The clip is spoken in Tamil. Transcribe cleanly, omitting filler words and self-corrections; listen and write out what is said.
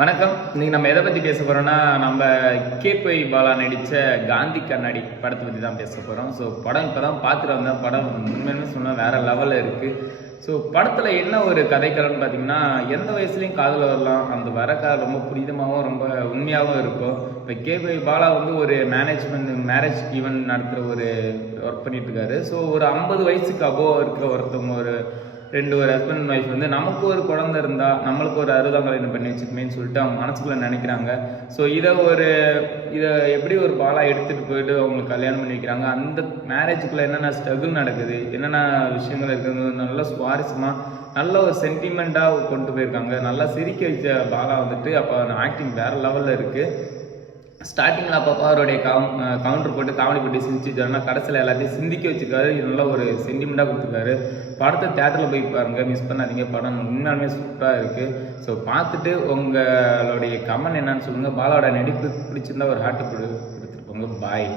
வணக்கம். இன்னைக்கு நம்ம எதை பற்றி பேச போகிறோம்னா, நம்ம கேபி பாலா நடித்த காந்தி கண்ணாடி படத்தை பற்றி தான் பேச போகிறோம். ஸோ படம் இப்போ தான் பார்த்துட்டு வந்தேன். படம் உண்மைன்னு சொன்னால் வேறு லெவலில் இருக்குது. ஸோ படத்தில் என்ன ஒரு கதைக்களம்னு பார்த்தீங்கன்னா, எந்த வயசுலேயும் காதல் வரலாம். அந்த வர காதல் ரொம்ப புனிதமாகவும் ரொம்ப உண்மையாகவும் இருக்கும். இப்போ கேபி பாலா வந்து ஒரு மேரேஜ் ஈவெண்ட் நடத்துகிற ஒரு ஒர்க் பண்ணிட்டு இருக்காரு. ஸோ ஒரு 50 வயசுக்கு அபோவ் இருக்கிற ஒருத்தவங்க ஒரு ஹஸ்பண்ட் அண்ட் ஒய்ஃப் வந்து நமக்கு ஒரு குழந்தை இருந்தால் நம்மளுக்கு ஒரு 60ஆம் கல்யாணம் பண்ணி வச்சுக்குமேன்னு சொல்லிட்டு அவங்க மனசுக்குள்ளே நினைக்கிறாங்க. ஸோ இதை எப்படி ஒரு பாலா எடுத்துகிட்டு போயிட்டு அவங்களுக்கு கல்யாணம் பண்ணி வைக்கிறாங்க. அந்த மேரேஜுக்குள்ளே என்னென்ன ஸ்ட்ரகிள் நடக்குது, என்னென்ன விஷயங்கள் இருக்குது, நல்ல சுவாரஸ்யமாக நல்ல ஒரு சென்டிமெண்ட்டாக கொண்டு போயிருக்காங்க. நல்லா சிரிக்க வச்ச பாலா வந்துட்டு அப்போ ஆக்டிங் வேறு லெவலில் இருக்குது. ஸ்டார்டிங்கில் அப்பப்போ அவருடைய கவுண்டர் போட்டு காமெடி போட்டு சிரிச்சுட்டாருன்னா கடைசியில் எல்லாத்தையும் சிந்திக்க வச்சுருக்காரு. நல்ல ஒரு சென்டிமெண்ட்டாக கொடுத்துருக்காரு. படத்தை தேட்டரில் போய் பாருங்கள், மிஸ் பண்ணாதீங்க. படம் உண்மையாலுமே சூப்பராக இருக்குது. ஸோ பார்த்துட்டு உங்களுடைய கமெண்ட் என்னன்னு சொல்லுங்கள். பாலாவோட நடிப்பு பிடிச்சிருந்தா ஒரு ஹார்ட் கொடுத்துருப்போங்க. பாய்.